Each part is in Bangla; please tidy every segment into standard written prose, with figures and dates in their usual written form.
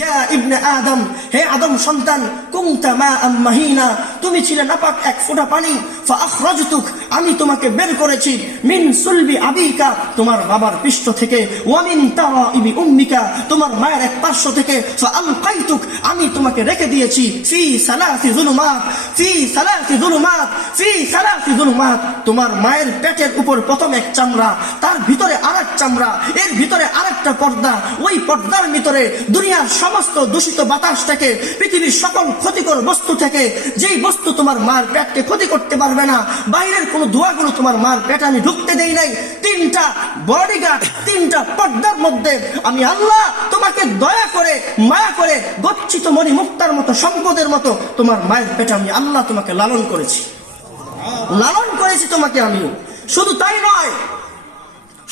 ইয়া ইবনে আদম, হে আদম সন্তান, কুনতা মাআম মাহিনা, তুমি ছিলে নাপাক এক ফোঁটা পানি। ফাআখরাজতুক, আমি তোমাকে বের করেছি। মিন সুলবি আবিকা, তোমার বাবার পৃষ্ঠ থেকে। ওয়া মিন তারাইবি উম্মিকা, তোমার মায়ের এক পার্শ্ব থেকে। ফাআলকাইতুক, আমি তোমাকে রেখে দিয়েছি। ফি সালাসি যুলুমাত, ফি সালাসি যুলুমাত, ফি সালাসি যুলুমাত, তোমার মায়ের পেটের উপর প্রথম এক চামড়া, তার ভিতরে আরেক চামড়া, এর ভিতরে আরেকটা পর্দা। ওই পর্দার ভিতরে দুনিয়ার সমস্ত দূষিত বাতাস থেকে, পৃথিবীর সকল ক্ষতিকর বস্তু থেকে, যেই বস্তু তোমার মার পেটকে ক্ষতি করতে পারবে না, বাইরের কোন ধোঁয়াগুলো তোমার মার পেটে আমি ঢুকতে দেই নাই। তিনটা বডিগার্ড, তিনটা পর্দার মধ্যে আমি আল্লাহ তোমাকে দয়া করে, মায়া করে, গচ্ছিত মণি মুক্তার মতো, সম্পদের মতো তোমার মায়ের পেটে আমি আল্লাহ তোমাকে লালন করেছি, লালন করেছি তোমাকে আমি। শুধু তাই নয়,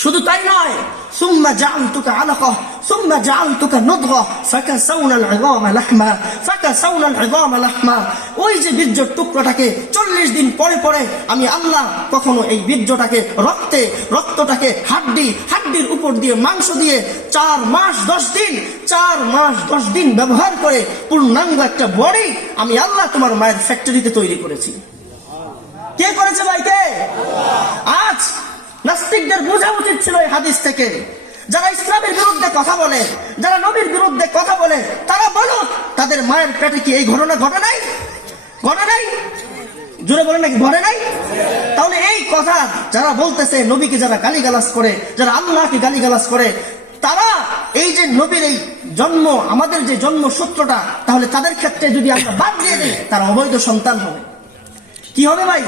শুধু তাই নয়, সুম্মা জাআলতুকা আলাকা, সুম্মা জাআলতুকা নুদগা, ফাকাসাউনা আল-ইযামা লাহমা, ফাকাসাউনা আল-ইযামা লাহমা। ওই যে বীর্যের টুকরাটাকে 40 দিন পরে পরে আমি আল্লাহ কখনো এই বীর্যটাকে রক্তে, রক্তটাকে হাড্ডি, হাড্ডির উপর দিয়ে মাংস দিয়ে 4 মাস 10 দিন, 4 মাস 10 দিন ব্যবহার করে পূর্ণাঙ্গ একটা বডি আমি আল্লাহ তোমার মায়ের ফ্যাক্টরিতে তৈরি করেছি। কে করেছে ভাই? কে? আজ নাস্তিকদের বোঝা উচিত ছিল এই হাদিস থেকে। যারা ইসলামের বিরুদ্ধে কথা বলে, যারা নবীর বিরুদ্ধে কথা বলে, তারা বলো তাদের মায়ের পেটে কি এই ঘটনা ঘটে নাই? ঘটে নাই? জোরে বলে নাকি ঘটে নাই? তাহলে এই কথা যারা বলতেছে, নবীকে যারা গালিগালাজ করে, যারা আল্লাহকে গালিগালাজ করে, তারা এই যে নবীর এই জন্ম, আমাদের যে জন্ম সূত্রটা, তাহলে তাদের ক্ষেত্রে যদি আমরা বাদ দিয়ে দিই, তারা অবৈধ সন্তান হবে। কি হবে ভাই?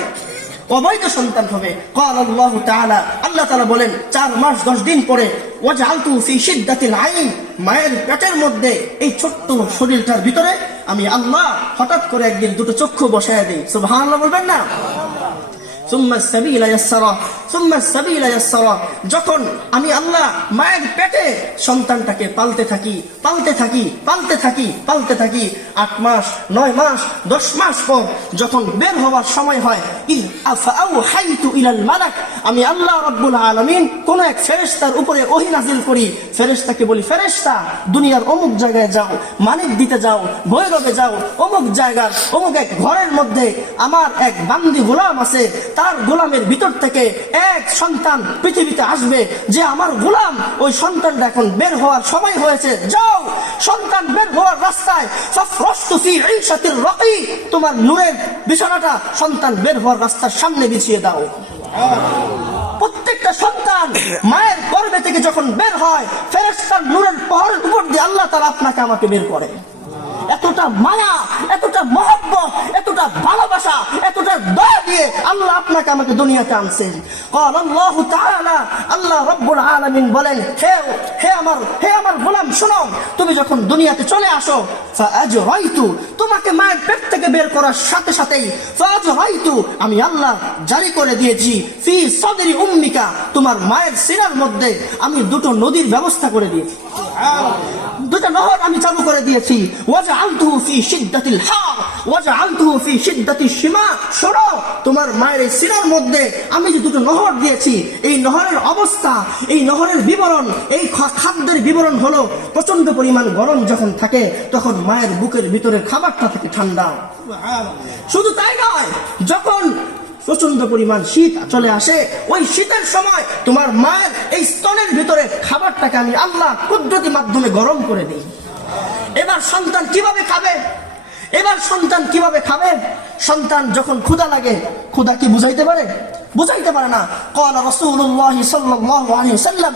অবৈধ সন্তান হবে। قال الله تعالى, আল্লাহ তাআলা বলেন 4 মাস 10 দিন পরে, ওয়াজআলতু ফি শিদ্দাতিল আইন, মায়ের পেটের মধ্যে এই ছোট্ট শরীরটার ভিতরে আমি আল্লাহ হঠাৎ করে একদিন দুটো চক্ষু বসায় দেই। সুবহানাল্লাহ বলবেন না? সুম্মা সাবিলা ইয়াসসারা, সুম্মা সাবিলা ইয়াসসারা, যখন আমি আল্লাহ মায়ের পেটে সন্তানটাকে পালতে থাকি, পালতে থাকি, পালতে থাকি, পালতে থাকি, 8 মাস 9 মাস 10 মাস পর যখন বের হওয়ার সময় হয়, ইয আফআউহাইতু ইলাল মালাক, আমি আল্লাহ রাব্বুল আলামিন কোন এক ফেরেশতার উপরে ওহী নাযিল করি। ফেরেশতাকে বলি, ফেরেশতা দুনিয়ার অমুক জায়গায় যাও, মানিক দিতে যাও, ভৈরবে যাও, অমুক জায়গার অমুক এক ঘরের মধ্যে আমার এক বান্দি গোলাম আছে, তার গোলামের ভিতর থেকে এক সন্তান পৃথিবীতে আসবে, যে আমার গোলাম, ওই সন্তানটা এখন বের হওয়ার সময় হয়েছে, যাও সন্তান বের হওয়ার রাস্তায় ফাফরাশতু ফি ঈশাতির রাকি, তোমার নূরের বিছানাটা সন্তান বের হওয়ার রাস্তার সামনে বিছিয়ে দাও। প্রত্যেকটা সন্তান মায়ের গর্ভে থেকে যখন বের হয়, ফেরেশতার নূরের পাহাড়ের উপর দিয়ে আল্লাহ তাআলা আপনাকে আমাকে বের করে। এতটা মায়া, এতটা মহব্বত, এতটা ভালোবাসা, এতটা দয়া দিয়ে আল্লাহ আপনাকে আমাকে দুনিয়াতে আনছেন। قال الله تعالى, আল্লাহ রাব্বুল আলামিন বলেন, হে আমার গোলাম শোনো, তুমি যখন দুনিয়াতে চলে আসো, ফাআজরাইতু, তোমাকে মায়ের পেট থেকে বের করার সাথে সাথেই ফাআজরাইতু, আমি আল্লাহ জারি করে দিয়েছি, ফি সাদরি উম্মিকা, তোমার মায়ের সিনার মধ্যে আমি দুটো নদীর ব্যবস্থা করে দিয়েছি, দুটো নহর আমি চালু করে দিয়েছি। ওয়াজআলতুহু ফি শিদ্দাতিল হার, ওয়াজআলতুহু ফি শিদ্দাতিশ শিমা, শোনো তোমার মায়ের এই সিনার মধ্যে আমি যে দুটো নহর দিয়েছি, এই নহরের অবস্থা, এই নহরের বিবরণ, এই খাদ্যের বিবরণ হলো প্রচন্ড পরিমাণ গরম যখন থাকে তখন মায়ের বুকের ভিতরে খাবারটা থাকে ঠান্ডা। শুধু তাই নয়, যখন প্রচন্ড পরিমাণ শীত চলে আসে, ওই শীতের সময় তোমার মায়ের এই স্তনের ভিতরে খাবারটাকে আমি আল্লাহ কুদরতি মাধ্যমে গরম করে দিই। এবার সন্তান কিভাবে খাবে? এবার সন্তান কিভাবে খাবে? সন্তান যখন ক্ষুধা লাগে, ক্ষুধা কি বুঝাইতে পারে? বুঝাইতে পারে না। قال رسول الله صلى الله عليه وسلم,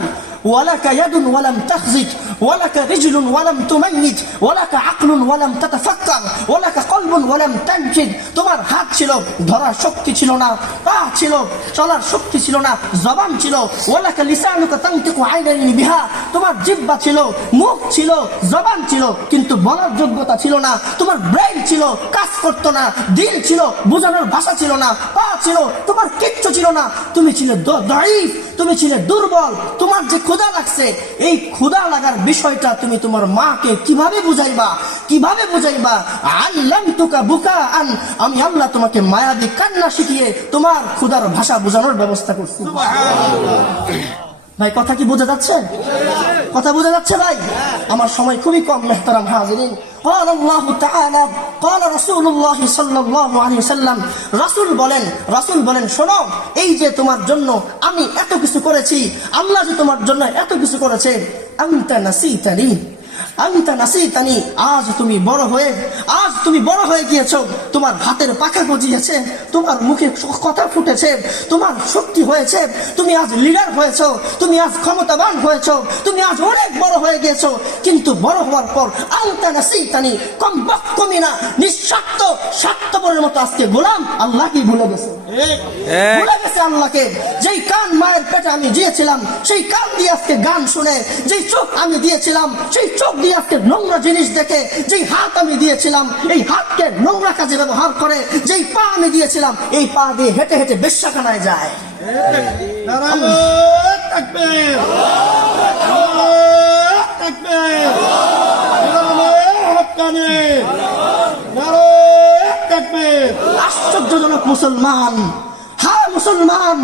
ولك يد ولم تخزج, ولك رجل ولم تميت, ولك عقل ولم تتفكر, ولك قلب ولم تنكد, তোমার হাত ছিল, ধরার শক্তি ছিল না, পা ছিল, চলার শক্তি ছিল না, জবান ছিল, ولك لسانك تنطق عينين بها, তোমার জিহ্বা ছিল, মুখ ছিল, জবান ছিল, কিন্তু বলার যোগ্যতা ছিল না, তোমার ব্রেইন ছিল, কাজ করতো না, দিল ছিল, বোঝানোর ভাষা ছিল না, পা ছিল, তোমার কিচ্ছু ছিল না, তুমি ছিলে দাঈফ, তুমি ছিলে দুর্বল। তোমার যে ক্ষুধা লাগছে, এই ক্ষুধা লাগার বিষয়টা তুমি তোমার মাকে কিভাবে বুঝাইবা? কিভাবে বুঝাইবা? আল্লামতুকা বুকাআন, আমি আল্লাহ তোমাকে মায়াবী কান্না শিখিয়ে তোমার ক্ষুধার ভাষা বোঝানোর ব্যবস্থা করছি। ভাই কথা কি বোঝা যাচ্ছে? কথা বোঝা যাচ্ছে ভাই? আমার সময় খুবই কম মেহতারাম হাজিরিন। قال الله تعالى قال رسول الله صلى الله عليه وسلم, রাসূল বলেন শোনো, এই যে তোমার জন্য আমি এত কিছু করেছি, আল্লাহ যে তোমার জন্য এত কিছু করেছে, আনতা নাসিতানি, আজ তুমি বড় হয়ে গিয়েছো, তোমার হাতের পাখা গজিয়েছে, তোমার মুখে কথা ফুটেছে, তোমার শক্তি হয়েছে, তুমি আজ লিডার হয়েছো, তুমি আজ ক্ষমতাবান হয়েছো, তুমি আজ অনেক বড় হয়ে গিয়েছো, কিন্তু বড় হওয়ার পর আনতা নাসিতানি, কমই না, নিঃস্বার্থ স্বার্থপরের মতো আজকে গোলাম আল্লাহকে ভুলে গেছে আল্লাহকে। যেই কান মায়ের পেটে আমি দিয়েছিলাম, সেই কান দিয়ে আজকে গান শুনে, যেই চোখ আমি দিয়েছিলাম, সেই চোখ দিয়ে আজকে নোংরা জিনিস দেখে, যেই হাত আমি দিয়েছিলাম, এই হাতকে নোংরা কাজে ব্যবহার করে, যেই পা আমি দিয়েছিলাম, এই পা দিয়ে হেঁটে হেঁটে বেশ্যাখানায় যায়। আশ্চর্যজনক মুসলমান, হ্যাঁ মুসলমান,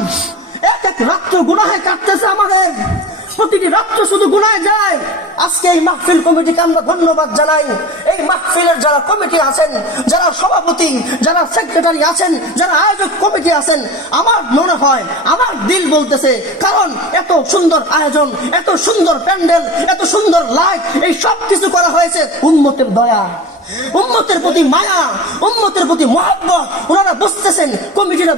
এক রাত্র গুনাহে কাটতেছে আমাদের, প্রতিটি রাত্র শুধু গুনায় যায়। আজকে এই মাহফিল কমিটিকে আমরা ধন্যবাদ জানাই। এই মাহফিলের যারা কমিটি আছেন, যারা সভাপতি, যারা সেক্রেটারি আছেন, যারা আয়োজক কমিটি আছেন, আমার মনে হয়, আমার দিল বলতেছে, কারণ এত সুন্দর আয়োজন, এত সুন্দর প্যান্ডেল, এত সুন্দর লাইট, এই সব কিছু করা হয়েছে উম্মতের দয়া, উম্মতের প্রতি মায়া, উম্মতের প্রতি মহব্বত। ওনারা বুঝতেছেন, কমিটিরা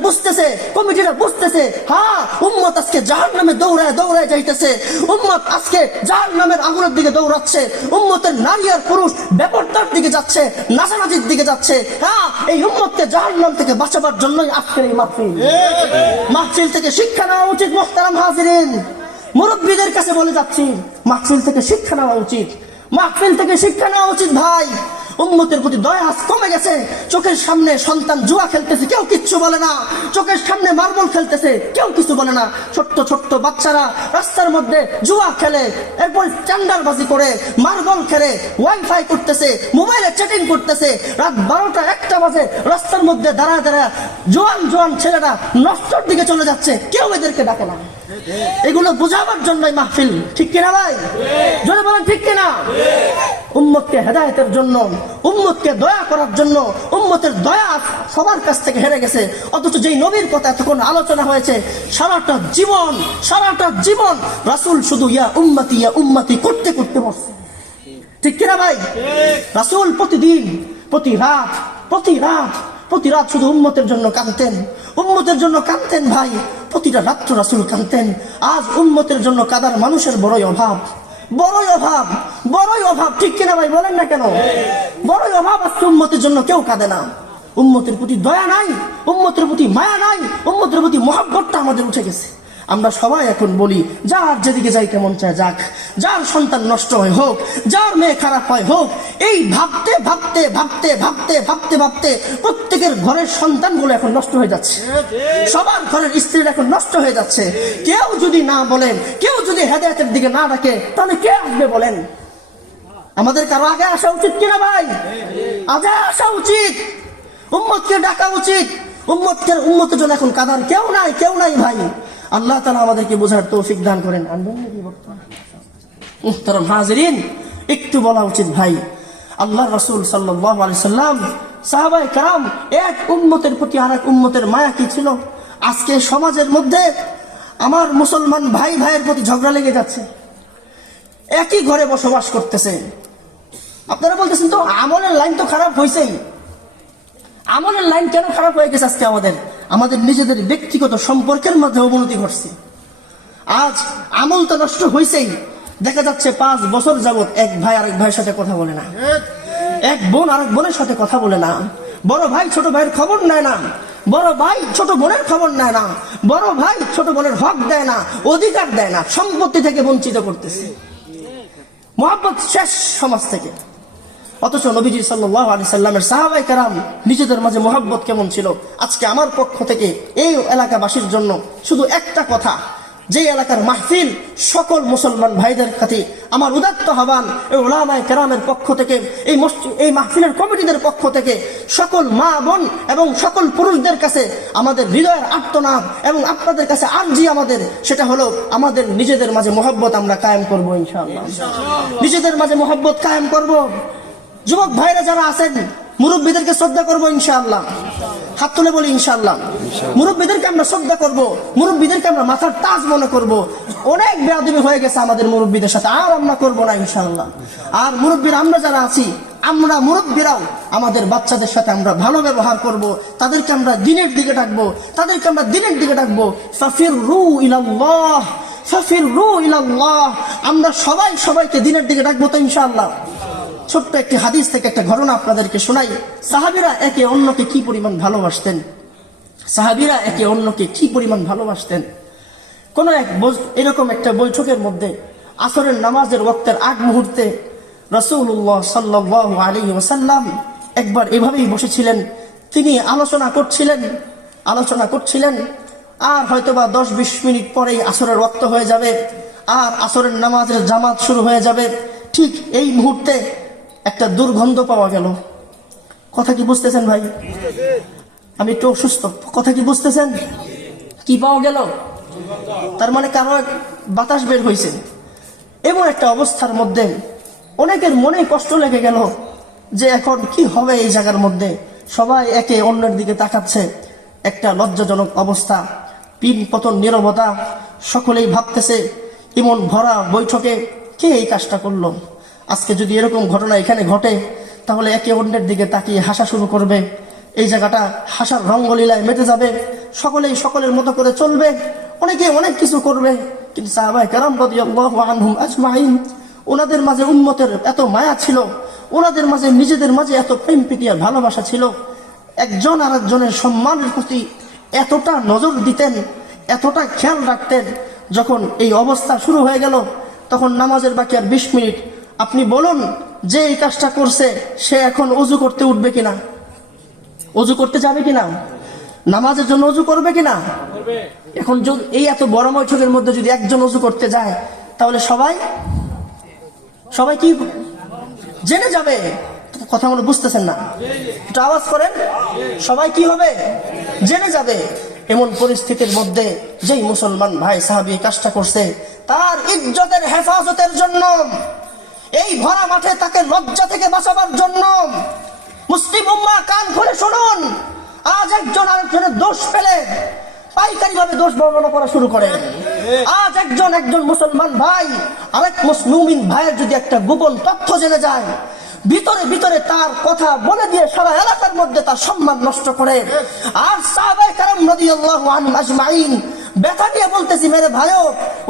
বুঝতেছে, হ্যাঁ উম্মত আজকে জাহান্নামে দৌড়ায় যাইতেছে, উম্মত আজকে জাহান্নামের আগুনের দিকে দৌড়াচ্ছে, উম্মতের নারী আর পুরুষ বেপরদার দিকে যাচ্ছে, নাচানাচির দিকে যাচ্ছে। হ্যাঁ, এই উম্মতকে জাহান্নাম থেকে বাঁচাবার জন্যই আজকের এই মাহফিল থেকে শিক্ষা নেওয়া উচিত। মুহতারাম হাজিরিন, মুরব্বীদের কাছে বলে যাচ্ছি, মাহফিল থেকে শিক্ষা নেওয়া উচিত ভাই। উম্মতের প্রতি দয়া কমে গেছে। চোখের সামনে সন্তান জুয়া খেলতেছে, কেউ কিচ্ছু বলে না। চোখের সামনে মার্বল খেলতেছে, কেউ কিছু বলে না। ছোট্ট বাচ্চারা রাস্তার মধ্যে জুয়া খেলে, এরপর চান্ডারবাজি করে, মার্বল খেলে, ওয়াইফাই করতেছে, মোবাইলে চ্যাটিং করতেছে। রাত 12টা-1টা বাজে রাস্তার মধ্যে দাঁড়ায় জোয়ান ছেলেরা নষ্টর দিকে চলে যাচ্ছে, কেউ এদেরকে ডাকে না। এগুলো বোঝাবার জন্যই মাহফিল, ঠিক কিনা ভাই? জোরে বলেন ঠিক কিনা? উম্মতকে হেদায়েতের জন্য, উম্মতকে দয়া করার জন্য। উম্মতের দয়া সবার কাছ থেকে হেরে গেছে। অথচ যেই নবীর কথা এতক্ষণ আলোচনা হয়েছে, সারাটা জীবন রাসূল শুধু ইয়া উম্মতি করতে মরছে, ঠিক কিনা ভাই? রাসূল প্রতিদিন, প্রতি রাত শুধু উম্মতের জন্য কাঁদতেন ভাই। প্রতিটা রাত্র রাসূল কাঁদতেন। আজ উম্মতের জন্য কাদার মানুষের বড়ই অভাব, ঠিক কিনা ভাই? বলেন না কেন? বড়ই অভাব। আজকে উম্মতের জন্য কেউ কাঁদে না। উম্মতের প্রতি দয়া নাই, উম্মতের প্রতি মায়া নাই, উম্মতের প্রতি মহব্বতটা আমাদের উঠে গেছে। আমরা সবাই এখন বলি, যার যেদিকে যাইতে মন চায় যাক, যার সন্তান নষ্ট হয় হোক, যার মেয়ে খারাপ হয় হোক। এই ভাবতে প্রত্যেকের ঘরের সন্তানগুলো এখন নষ্ট হয়ে যাচ্ছে, সবার ঘরের স্ত্রীরা এখন নষ্ট হয়ে যাচ্ছে। কেউ যদি না বলেন, কেউ যদি হেদায়েতের দিকে না ডাকে, তাহলে কে আসবে বলেন? আমাদের কারো আগে আসা উচিত কিনা ভাই? আগে আসা উচিত, উম্মতকে ডাকা উচিত। উম্মতের জন্য এখন কাদার কেউ নাই ভাই। আল্লাহ তাআলা আমাদেরকে বোঝার তৌফিক দান করেন। মুহতারাম হাজিরিন, একটু বলা উচিত ভাই, আল্লাহর রাসূল সাল্লাল্লাহু আলাইহি সাল্লাম, সাহাবায়ে কেরাম, এক উম্মতের প্রতি আরেক উম্মতের মায়া কি ছিল। আজকে সমাজের মধ্যে আমার মুসলমান ভাইয়ের প্রতি ঝগড়া লেগে যাচ্ছে, একই ঘরে বসবাস করতেছে। আপনারা বলতেছেন তো আমলের লাইন তো খারাপ হয়েছেই। আমলের লাইন কেন খারাপ হয়ে গেছে? আজকে আমাদের নিজেদের ব্যক্তিগত সম্পর্কের মধ্যে অবনতি ঘটছে। আজ আমল তো নষ্ট হয়েছেই। দেখা যাচ্ছে 5 বছর যাবত এক ভাই আরেক ভাইয়ের সাথে কথা বলে না, এক বোন আরেক বোনের সাথে কথা বলে না, বড় ভাই ছোট ভাইয়ের খবর নেয় না, বড় ভাই ছোট বোনের খবর নেয় না, বড় ভাই ছোট বোনের হক দেয় না, অধিকার দেয় না, সম্পত্তি থেকে বঞ্চিত করতেছে। মহব্বত শেষ সমাজ থেকে। অথচ নবীজি সাল্লাল্লাহু আলাইহি সাল্লামের সাহাবায়ে কেরাম নিজেদের মাঝে মহব্বত কেমন ছিল। আজকে আমার পক্ষ থেকে এই এলাকাবাসীর জন্য শুধু একটা কথা, যে এলাকার মাহফিল, সকল মুসলমান ভাইদের কাছে আমার উদাত্ত আহ্বান, এই উলামায়ে কেরামের পক্ষ থেকে, এই মাহফিলের কমিটিদের পক্ষ থেকে সকল মা বোন এবং সকল পুরুষদের কাছে আমাদের হৃদয়ের আর্তনাদ এবং আপনাদের কাছে আরজি আমাদের, সেটা হলো আমাদের নিজেদের মাঝে মহব্বত আমরা কায়েম করব ইনশাআল্লাহ। নিজেদের মাঝে মহব্বত কায়েম করব। যুবক ভাইরা যারা আছেন, মুরব্বীদেরকে শ্রদ্ধা করবো ইনশাআল্লাহ। হাত তুলে বলি ইনশাআল্লাহ। মুরব্বীদেরকে আমরা শ্রদ্ধা করব, মুরব্বীদেরকে আমরা মাথার তাজ মনে করব। অনেক বেয়াদবি হয়ে গেছে আমাদের মুরব্বীদের সাথে, আর আমরা করব না ইনশাআল্লাহ। আর মুরব্বীরা আমরা যারা আছি, আমরা মুরব্বীরাও আমাদের বাচ্চাদের সাথে আমরা ভালো ব্যবহার করব, তাদেরকে আমরা দিনের দিকে ডাকবো, তাদেরকে আমরা দিনের দিকে ডাকবো। ফাফিরু ইলাল্লাহ, ফাফিরু ইলাল্লাহ। আমরা সবাই সবাইকে দিনের দিকে ডাকবো তো ইনশাআল্লাহ। ছোট্ট একটি হাদিস থেকে একটা ঘটনা আপনাদেরকে শোনাই। সাহাবীরা একে অন্যকে কি পরিমাণ ভালোবাসতেন, সাহাবীরা একে অন্যকে কি পরিমাণ ভালোবাসতেন। কোন এক এরকম একটা বৈঠকের মধ্যে আসরের নামাজের ওয়াক্তের আগ মুহূর্তে রাসূলুল্লাহ সাল্লাল্লাহু আলাইহি ওয়াসাল্লাম একবার এভাবেই বসেছিলেন। তিনি আলোচনা করছিলেন, আর হয়তোবা 10-20 মিনিট পরেই আসরের ওয়াক্ত হয়ে যাবে, আর আসরের নামাজের জামাত শুরু হয়ে যাবে। ঠিক এই মুহূর্তে একটা দুর্গন্ধ পাওয়া গেল। কথা কি বুঝতেছেন ভাই? আমি একটু অসুস্থ, কথা কি বুঝতেছেন? কি পাওয়া গেল? তার মানে কারো বাতাস বের হয়েছে। এমন একটা অবস্থার মধ্যে অনেকের মনে কষ্ট লেগে গেল যে এখন কি হবে এই জায়গার মধ্যে। সবাই একে অন্যের দিকে তাকাচ্ছে, একটা লজ্জাজনক অবস্থা, পিন পতন নীরবতা। সকলেই ভাবতেছে এমন ভরা বৈঠকে কে এই কাজটা করলো। আজকে যদি এরকম ঘটনা এখানে ঘটে, তাহলে একে অন্যের দিকে তাকিয়ে হাসা শুরু করবে, এই জায়গাটা হাসার রঙ্গলীলায় মেতে যাবে, সকলেই সকলের মতো করে চলবে, অনেকে অনেক কিছু করবে। কিন্তু সাহাবায়ে কেরাম রাদিয়াল্লাহু আনহুম আজমাইন, ওনাদের মাঝে উম্মতের এত মায়া ছিল, ওনাদের মাঝে নিজেদের মাঝে এত প্রেম প্রীতি আর ভালোবাসা ছিল, একজন আর একজনের সম্মানের প্রতি এতটা নজর দিতেন, এতটা খেয়াল রাখতেন। যখন এই অবস্থা শুরু হয়ে গেল, তখন নামাজের বাকি আর 20 মিনিট। আপনি বলুন, যে এই কাজটা করছে সে এখন ওযু করতে উঠবে কিনা, ওযু করতে যাবে কিনা, নামাজের জন্য ওযু করবে কিনা? এখন এই এত বড় বৈঠকের মধ্যে যদি একজন ওযু করতে যায়, তাহলে সবাই কি জেনে যাবে? কথা মনে বুঝতেছেন না? একটু আওয়াজ করেন। সবাই কি হবে? জেনে যাবে। এমন পরিস্থিতির মধ্যে যেই মুসলমান ভাই সাহাবী কাজটা করছে, তার ইজ্জতের হেফাজতের জন্য, এই ভরা মাঠে তাকে লজ্জা থেকে বাঁচাবার জন্য, মুসলিম উম্মাহ কান খুলে শুনুন, আজ একজন আরেকজনের দোষ পেলে পাইকারি ভাবে দোষ বর্ণনা করা শুরু করে। আজ একজন মুসলমান ভাই আরেক মুমিন ভাইয়ের যদি একটা গোপন তথ্য জেনে যায়, ভিতরে ভিতরে তার কথা বলে দিয়ে সারা এলাকার মধ্যে তার সম্মান নষ্ট করে। আর সাহাবায়ে কেরাম রাদিয়াল্লাহু আনহুম আজমাইন ব্যথা নিয়ে বলতেছি, মেরে ভাইও,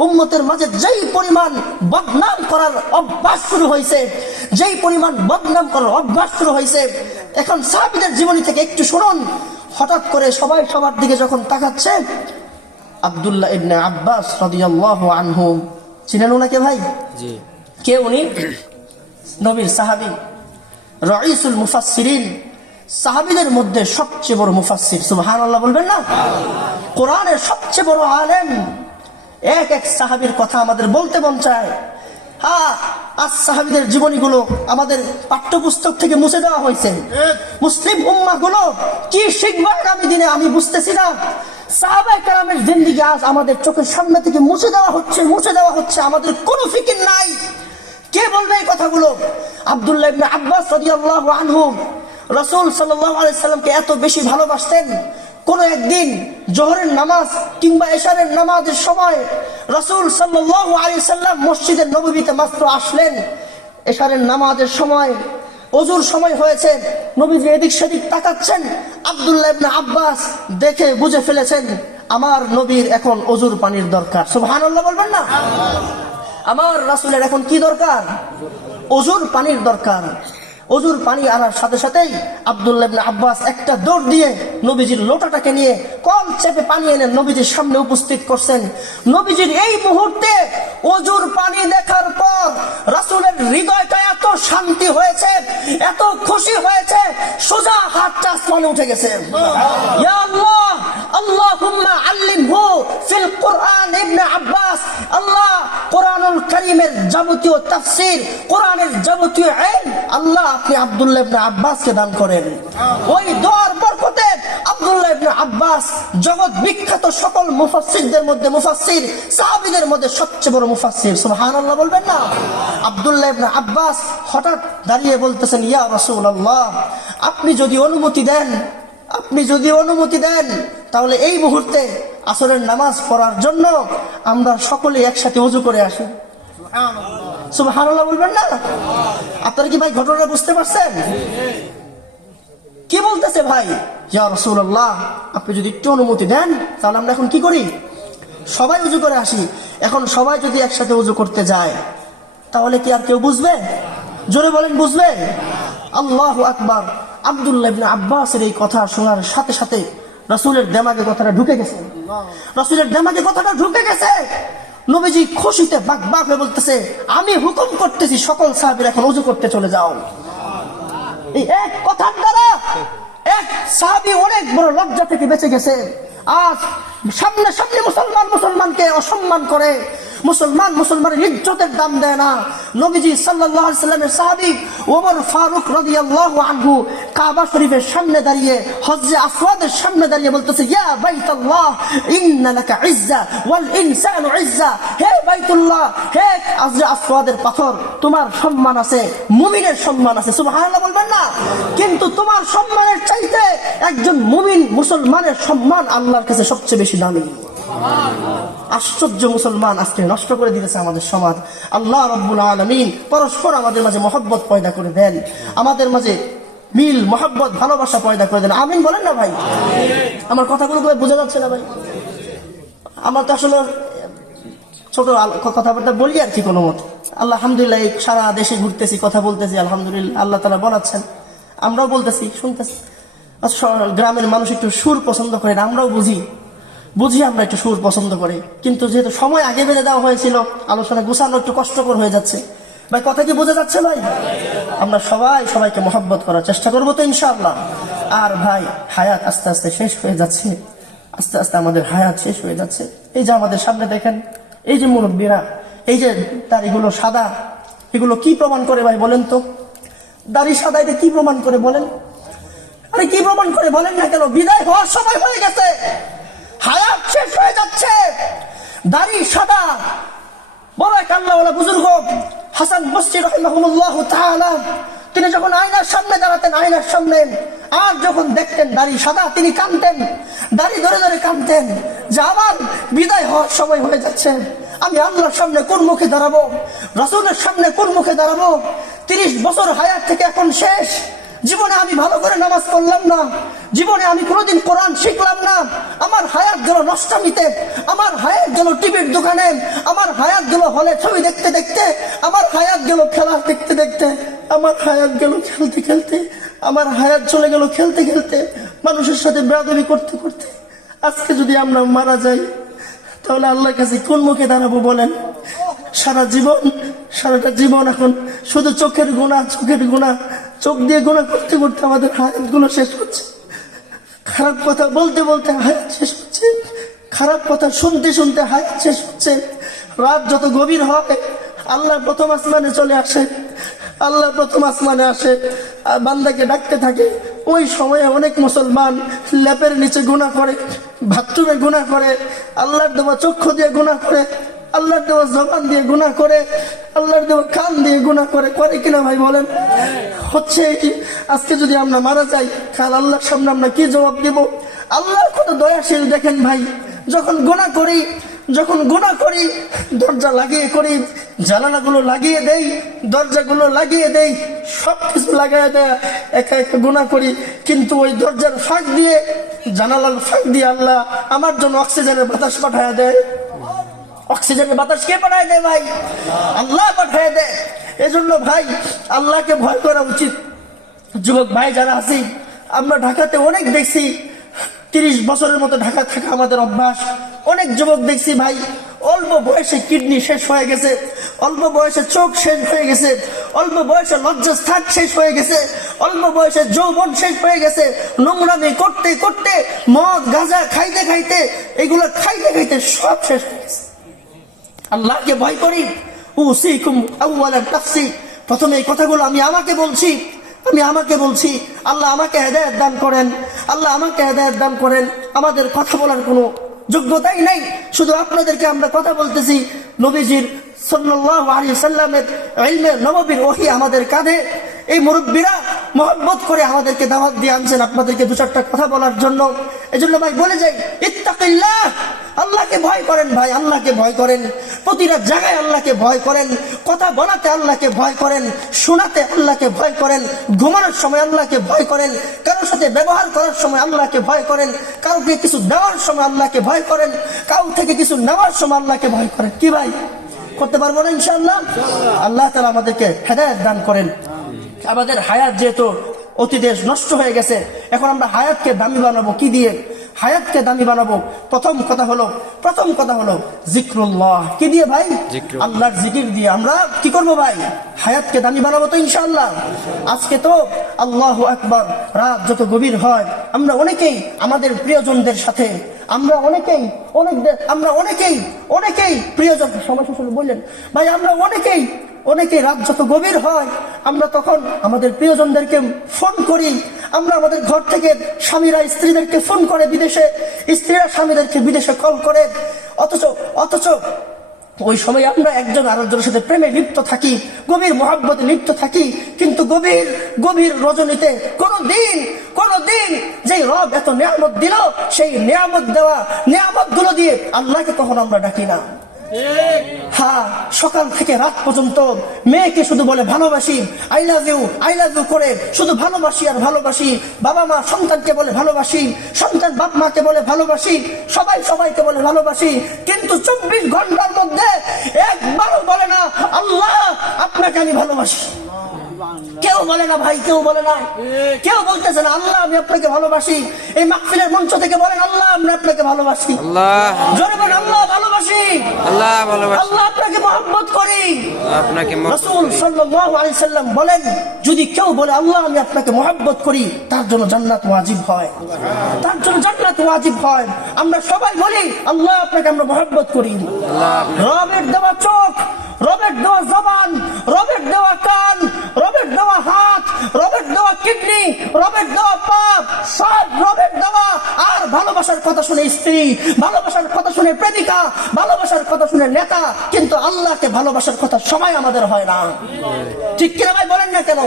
উম্মতের মাঝে যেই পরিমাণ বদনাম করার অভ্যাস শুরু হয়েছে, এখন সাহাবীদের জীবনী থেকে একটু শুনুন। হঠাৎ করে সবাই সবার দিকে যখন তাকাচ্ছে, আব্দুল্লাহ ইবনে আব্বাস রাদিয়াল্লাহু আনহু, চিনেন ওনাকে ভাই? জি। কে উনি? নবীর সাহাবী, রাইসুল মুফাসসিরিন, সাহাবীদের মধ্যে সবচেয়ে বড় মুফাসসির। সুবহানাল্লাহ বলবেন না? কোরআনের সবচেয়ে বড় আলেম। এক সাহাবীর কথা আমাদের বলতে মন চায়। আজ সাহাবীদের জীবনীগুলো আমাদের পাঠ্যপুস্তক থেকে মুছে দেওয়া হয়েছে। মুসলিম উম্মাহ গুলো কি শিখবে আগামী দিনে আমি বুঝতেছি না। সাহাবায়ে কেরামের জিন্দেগি আজ আমাদের চোখের সামনে থেকে মুছে দেওয়া হচ্ছে, আমাদের কোনো ফিকির নাই। কে বলবে এই কথাগুলো? আব্দুল্লাহ ইবনে আব্বাস রাদিয়াল্লাহু আনহু রাসূল সাল্লাল্লাহু আলাইহি সাল্লামকে এত বেশি ভালোবাসতেন, কোন একদিন জোহরের নামাজ কিংবা এশারের নামাজের সময় রাসূল সাল্লাল্লাহু আলাইহি সাল্লাম মসজিদের নববীতে মাত্র আসলেন। এশারের নামাজের সময়, ওযুর সময় হয়েছে, নবীজি এদিক সেদিক তাকাচ্ছেন। আব্দুল্লাহ ইবনে আব্বাস দেখে বুঝে ফেলেছেন, আমার নবীর এখন ওযুর পানির দরকার। সুবহানাল্লাহ বলবেন না? আমার রাসূলের এখন কি দরকার? ওযুর পানির দরকার। অজুর পানি আনার সাথে সাথেই আব্দুল্লাহ ইবনে আব্বাস একটা দৌড় দিয়ে নবীজির লোটাটাকে নিয়ে কল চেপে পানি এনে নবীজির সামনে উপস্থিত করছেন। নবীজির এই মুহূর্তে অজুর পানি দেখার পর রাসূলের হৃদয়টা এত শান্তি হয়েছে, এত খুশি হয়েছে, সোজা হাতটা আসমানে উঠে গেছে। ইয়া আল্লাহ, আল্লাহুম্মা আল্লিমহু ফিল কুরআন ইবনে আব্বাস। আল্লাহ কোরআনুল কারীমের যাবতীয় তাফসীর, কোরআনের যাবতীয় ইলম আল্লাহ আপনি আব্দুল্লাহ ইবনে আব্বাসকে দান করেন। ওই দোয়ার বরকতে আব্দুল্লাহ ইবনে আব্বাস জগৎ বিখ্যাত সকল মুফাসসিরদের মধ্যে মুফাসসির, সাহাবীদের মধ্যে সবচেয়ে বড় মুফাসসির। সুবহানাল্লাহ বলবেন না? আব্দুল্লাহ ইবনে আব্বাস হঠাৎ দাঁড়িয়ে বলতেছেন, ইয়া রাসূলুল্লাহ, আপনি যদি অনুমতি দেন তাহলে এই মুহূর্তে আসরের নামাজ পড়ার জন্য আমরা সকলে একসাথে ওযু করে আসি। সুবহানাল্লাহ বলবেন না? আপনারা কি ভাই ঘটনা বুঝতে পারছেন? কি বলতেছে ভাই? ইয়া রাসূলুল্লাহ, আপনি যদি একটু অনুমতি দেন তাহলে আমরা এখন কি করি? সবাই ওযু করে আসি। এখন সবাই যদি একসাথে ওযু করতে যায় তাহলে কি আর কেউ বুঝবে? জোরে বলেন, বুঝবে? আল্লাহু আকবার। আব্দুল্লাহ ইবনে আব্বাসের এই কথা শোনার সাথে সাথে রাসূলের দিমাগে কথাটা ঢুকে গেছে। নবীজি খুশিতে বাকবাক হয়ে বলতেছে, আমি হুকুম করতেছি সকল সাহাবীরা এখন ওযু করতে চলে যাও। এই এক কথার দ্বারা এক সাহাবী অনেক বড় লজ্জা থেকে বেঁচে গেছে। আজ সামনে মুসলমানকে অসম্মান করে, মুসলমানের ইজ্জতের দাম দেয় না। নবীজি সাল্লাল্লাহু আলাইহি সাল্লামের সাহাবী ওমর ফারুক রাদিয়াল্লাহু আনহু কাবা শরীফের সামনে দাঁড়িয়ে, হজরে আসওয়াদের সামনে দাঁড়িয়ে বলতেছে, ইয়া বাইতুল্লাহ ইন্না লাকা ইজ্জা ওয়াল ইনসানু ইজ্জা। হে বাইতুল্লাহ, হে হজরে আসওয়াদের পাথর, তোমার সম্মান আছে, মুমিনের সম্মান আছে। সুবহানাল্লাহ বলবেন না? কিন্তু তোমার সম্মানের চাইতে একজন মুমিন মুসলমানের সম্মান আল্লাহর কাছে সবচেয়ে বেশি দামি। আশ্চর্য, মুসলমান আজকে নষ্ট করে দিতেছে আমাদের সমাজ। আল্লাহ রাব্বুল আলামিন পরস্পর আমাদের মাঝে মহব্বত পয়দা করে দেন, আমাদের মাঝে মিল, মহব্বত, ভালোবাসা পয়দা করে দেন। আমিন বলেন না ভাই? আমার কথাগুলো বোঝা যাচ্ছে না ভাই? আমার তো আসলে ছোট কথাবার্তা বলি আর কি কোনো মত। আল্লাহ আলহামদুলিল্লাহ সারা দেশে ঘুরতেছি, কথা বলতেছি, আলহামদুলিল্লাহ আল্লাহ তাআলা বলাচ্ছেন, আমরাও বলতেছি, শুনতেছি। গ্রামের মানুষ একটু সুর পছন্দ করেন, আমরাও বুঝি আমরা একটু সুর পছন্দ করি, কিন্তু যেহেতু সময় আগে বেঁধে দেওয়া হয়েছিল, আলোচনা গুছানো একটু কষ্টকর হয়ে যাচ্ছে। ভাই কথা কি বোঝা যাচ্ছে ভাই? আমরা সবাইকে মহব্বত করার চেষ্টা করবো তো ইনশাআল্লাহ। আর ভাই হায়াত আস্তে আস্তে শেষ হয়ে যাচ্ছে, আস্তে আস্তে আমাদের হায়াত শেষ হয়ে যাচ্ছে। এই যে আমাদের সামনে দেখেন, এই যে মুরব্বীরা, এই যে দাড়িগুলো সাদা, এগুলো কি প্রমাণ করে ভাই বলেন তো? দাড়ি সাদা এটা কি প্রমাণ করে বলেন? আরে কি প্রমাণ করে বলেন না কেন? বিদায় হওয়ার সময় হয়ে গেছে, হায়াত শেষ হয়ে যাচ্ছে, দাড়ি সাদা। বড় এক আল্লাহওয়ালা বুজুর্গ হাসান বসরি রাহিমাহুল্লাহ তাআলা, তিনি যখন আয়নার সামনে দাঁড়াতেন, আয়নার সামনে আর যখন দেখতেন দাড়ি সাদা, তিনি কাঁদতেন, দাড়ি ধরে ধরে কাঁদতেন যে আমার বিদায় হওয়ার সময় হয়ে যাচ্ছে, আমি আল্লাহর সামনে কোন মুখে দাঁড়াবো, রাসূলের সামনে কোন মুখে দাঁড়াবো। 30 বছর হায়াত থেকে এখন শেষ। জীবনে আমি ভালো করে নামাজ পড়লাম না, জীবনে আমি কোনোদিন কোরআন শিখলাম না। আমার হায়াত গেল নষ্টামিতে, আমার হায়াত গেল টিভির দোকানে, আমার হায়াত গেল হলে ছবি দেখতে দেখতে, আমার হায়াত গেল খেলা দেখতে দেখতে, আমার হায়াত গেল খেলতে খেলতে, আমার হায়াত চলে গেল খেলতে খেলতে, মানুষের সাথে বেয়াদবি করতে করতে। আজকে যদি আমরা মারা যাই তাহলে আল্লাহর কাছে কোন মুখে দাঁড়াবো বলেন? সারাটা জীবন এখন শুধু চোখের গুনাহ, চোখ দিয়ে গুনাহ করতে করতে আমাদের হায়াত গুলো শেষ হচ্ছে। খারাপ কথা বলতে বলতে হায়াত শেষ হচ্ছে, খারাপ কথা শুনতে শুনতে হায়াত শেষ হচ্ছে। রাত যত গভীর হয় আল্লাহ প্রথম আসমানে চলে আসে, আল্লাহ প্রথম আসমানে আসে, বান্দাকে ডাকতে থাকে। ওই সময়ে অনেক মুসলমান ল্যাপের নিচে গুনাহ করে, বাথরুমে গুনাহ করে, আল্লাহর দেওয়া চক্ষু দিয়ে গুনাহ করে, আল্লাহর দেওয়া জবান দিয়ে গুনাহ করে, আল্লাহর দেওয়া কান দিয়ে গুনাহ করে কিনা ভাই বলেন? হচ্ছে কি, আজকে যদি আমরা মারা যাই কাল আল্লাহর সামনে আমরা কি জবাব দেব? আল্লাহ কত দয়াশীল দেখেন ভাই। যখন গুনাহ করি দরজা লাগিয়ে করি, জানালাগুলো লাগিয়ে দেই, দরজাগুলো লাগিয়ে দেই, সবকিছু লাগাই দেয়, একা একা গুনাহ করি। কিন্তু ওই দরজার ফাঁক দিয়ে, জানালার ফাঁক দিয়ে আল্লাহ আমার জন্য অক্সিজেনের বাতাস পাঠায় দেয়। অক্সিজেনের বাতাস কে পাঠায় দেয় ভাই? আল্লাহ পাঠায় দেয়। এজন্য ভাই আল্লাহকে ভয় করা উচিত। যুবক ভাই যারা আছি, আমরা ঢাকাতে অনেক দেখছি, 30 বছরের মতো ঢাকা থাকা আমাদের অভ্যাস। অনেক যুবক দেখছি ভাই, অল্প বয়সে কিডনি শেষ হয়ে গেছে, অল্প বয়সে চোখ শেষ হয়ে গেছে, অল্প বয়সে লজ্জাস্থান শেষ হয়ে গেছে, অল্প বয়সে যৌবন শেষ হয়ে গেছে, নোংরামি করতে করতে, মদ গাঁজা খাইতে খাইতে, এগুলো খাইতে খাইতে সব শেষ হয়ে গেছে। আল্লাহকে ভয় করি। উসিকুম আউওয়ালান নাফসি, প্রথমে এই কথাগুলো আমি আমাকে বলছি। আল্লাহ আমাকে হেদায়েত দান করেন, আল্লাহ আমাকে হেদায়েত দান করেন। আমাদের কথা বলার কোনো যোগ্যতাই নাই, শুধু আপনাদেরকে আমরা কথা বলতেছি। নবীজির সাল্লাল্লাহু আলাইহি সাল্লামের ইলমে নববীর ওহী আমাদের কাঁধে। এই মুরব্বীরা মহব্বত করে আমাদেরকে দাওয়াত দিয়ে আনছেন আপনাদেরকে 2-4টা কথা বলার জন্য। এজন্য ভাই বলে যাই, ইত্তাকিল্লাহ, আল্লাহকে ভয় করেন ভাই, আল্লাহকে ভয় করেন। প্রতিটা জায়গায় আল্লাহকে ভয় করেন। কথা বলাতে আল্লাহকে ভয় করেন, শোনাতে আল্লাহকে ভয় করেন, ঘুমানোর সময় আল্লাহকে ভয় করেন, কারোর সাথে ব্যবহার করার সময় আল্লাহকে ভয় করেন, কাউকে কিছু দেওয়ার সময় আল্লাহকে ভয় করেন, কাউ থেকে কিছু নেওয়ার সময় আল্লাহকে ভয় করেন। কি ভাই করতে পারবো না ইনশাআল্লাহ? আল্লাহ তাআলা আমাদেরকে হেদায়েত দান করেন। আমাদের হায়াত যেহেতু অতীতে নষ্ট হয়ে গেছে, এখন আমরা হায়াতকে দামি বানাবো। কি দিয়ে হায়াতকে দামি বানাবো? প্রথম কথা হলো জিক্রুল্লাহ। কি দিয়ে ভাই? আল্লাহর জিকির দিয়ে আমরা কি করব ভাই? হায়াতকে দামি বানাবো তো ইনশাআল্লাহ। আজকে তো আল্লাহু আকবার, রাত যত গভীর হয়, আমরা অনেকেই আমাদের প্রিয়জনদের সাথে, আমরা অনেকেই প্রিয়জন সমস্যা শুনে বললেন ভাই, আমরা অনেকেই রাত যত গভীর হয়, আমরা তখন আমাদের প্রিয়জনদেরকে ফোন করি। আমরা আমাদের ঘর থেকে স্বামীরা স্ত্রীদেরকে ফোন করে বিদেশে, স্ত্রীরা স্বামীদেরকে বিদেশে কল করে। অথচ ওই সময় আমরা একজন আরেকজনের সাথে প্রেমে লিপ্ত থাকি, গভীর মহব্বতে লিপ্ত থাকি, কিন্তু গভীর রজনীতে কোনদিন যে রব এত নিয়ামত দিল, সেই নিয়ামত গুলো দিয়ে আল্লাহকে কখনো আমরা ডাকি না। হ্যাঁ, সকাল থেকে রাত পর্যন্ত মেয়েকে শুধু বলে ভালোবাসি, আই লাভ ইউ করে শুধু ভালোবাসি আর ভালোবাসি। বাবা মা সন্তানকে বলে ভালোবাসি, সন্তান বাপ মাকে বলে ভালোবাসি, সবাইকে বলে ভালোবাসি, কিন্তু 24 ঘন্টার মধ্যে একবারও বলে না আল্লাহ আপনাকে আমি ভালোবাসি। কেউ বলে না ভাই, কেউ বলতেছে না আল্লাহ আমি আপনাকে ভালোবাসি। এই মাহফিলের মঞ্চ থেকে বলেন আল্লাহ আমরা আপনাকে ভালোবাসি, জোরে বলেন আল্লাহ ভালোবাসি, আল্লাহ আপনাকে মহব্বত করি। রাসূল সাল্লাল্লাহু আলাইহি সাল্লাম বলেন, যদি কেউ বলে আল্লাহ আমি আপনাকে মহব্বত করি, তার জন্য জান্নাত ওয়াজিব হয়। আমরা সবাই বলি আল্লাহ আপনাকে আমরা মহব্বত করি। রবের দেওয়া চোখ, রবের দেওয়া জবান, রবের দেওয়া কান, রবের দেওয়া হাত, রবের দেওয়া কিডনি, রবের দেওয়া পাপ, সব রবের দেওয়া। আর ভালোবাসার কথা শুনে স্ত্রী, ভালোবাসার কথা শুনে প্রেমিকা, ভালোবাসার কথা শুনে নেতা, কিন্তু আল্লাহকে ভালোবাসার কথা সময় আমাদের হয় না। ঠিক কিনা ভাই বলেন না কেন?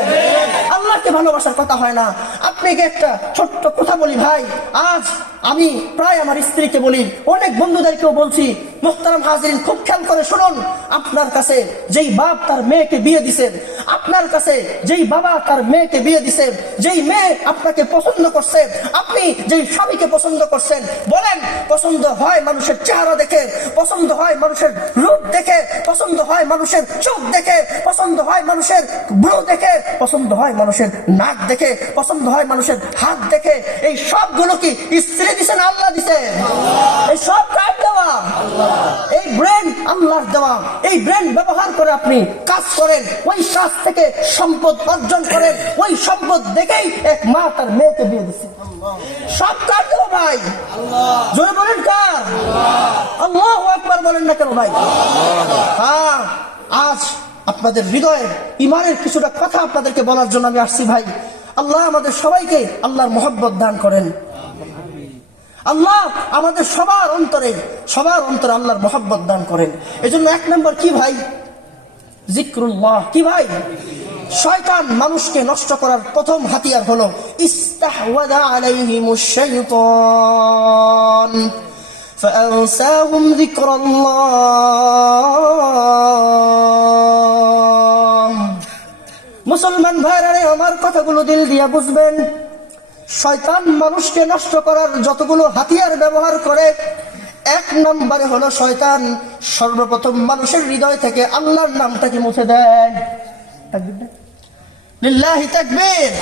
আল্লাহকে ভালোবাসার কথা হয় না। আপনাকে একটা ছোট্ট কথা বলি ভাই, আজ আমি প্রায় আমার স্ত্রীকে বলি, অনেক বন্ধুদেরকেও বলছি, মুহতারাম হাজিরিন খুব খেয়াল করে শুনুন। আপনার কাছে যেই বাপ তার মেয়েকে বিয়ে দিছেন, আপনার কাছে যেই বাবা তার মেয়েকে বিয়ে দিছেন, যেই মেয়ে আপনাকে পছন্দ করছে, আপনি যেই স্বামীকে পছন্দ করছেন, বলেন পছন্দ হয় মানুষের চেহারা দেখে, পছন্দ হয় মানুষের রূপ দেখে, পছন্দ হয় মানুষের চোখ দেখে, পছন্দ হয় মানুষের ব্রু দেখে, পছন্দ হয় মানুষের নাক দেখে, পছন্দ হয় মানুষের হাত দেখে। এই সবগুলো কি স্ত্রী দিছেন আল্লাহ দিছেন? এই সব কার দেওয়া? এই ব্রেন আল্লাহর দেওয়া। এই ব্রেন ব্যবহার করে আপনি কাজ করেন, ওই কাজ থেকে সম্পদ অর্জন করেন, ওই সম্পদ দেখেই এক মা তার মেয়েকে বিয়ে দিচ্ছে। সব কার দেওয়া ভাই? জোরে বলেন কার? আল্লাহু আকবার বলেন না কেন ভাই? হ্যাঁ, আজ আপনাদের হৃদয়ে ঈমানের কিছুটা কথা আপনাদেরকে বলার জন্য আমি আসছি ভাই। আল্লাহ আমাদের সবাইকে আল্লাহর মহব্বত দান করেন। আল্লাহ আমাদের সবার অন্তরে আল্লাহর মহব্বত দান করেন। এজন্য 1 নম্বর কি ভাই? জিক্রুল্লাহ। কি ভাই? শয়তান মানুষকে নষ্ট করার প্রথম হাতিয়ার হলো ইস্তাহওয়াযা আলাইহিমুশ শাইতান ফাআনসাহুম যিকরাল্লাহ। মুসলমান ভাইরা, আমার কথাগুলো দিল দিয়া বুঝবেন। শয়তান মানুষকে নষ্ট করার যতগুলো হাতিয়ার ব্যবহার করে, 1 নম্বরে হলো শয়তান সর্বপ্রথম মানুষের হৃদয় থেকে আল্লাহর নামটাকে মুছে দেয়। লিল্লাহি তাকবীর।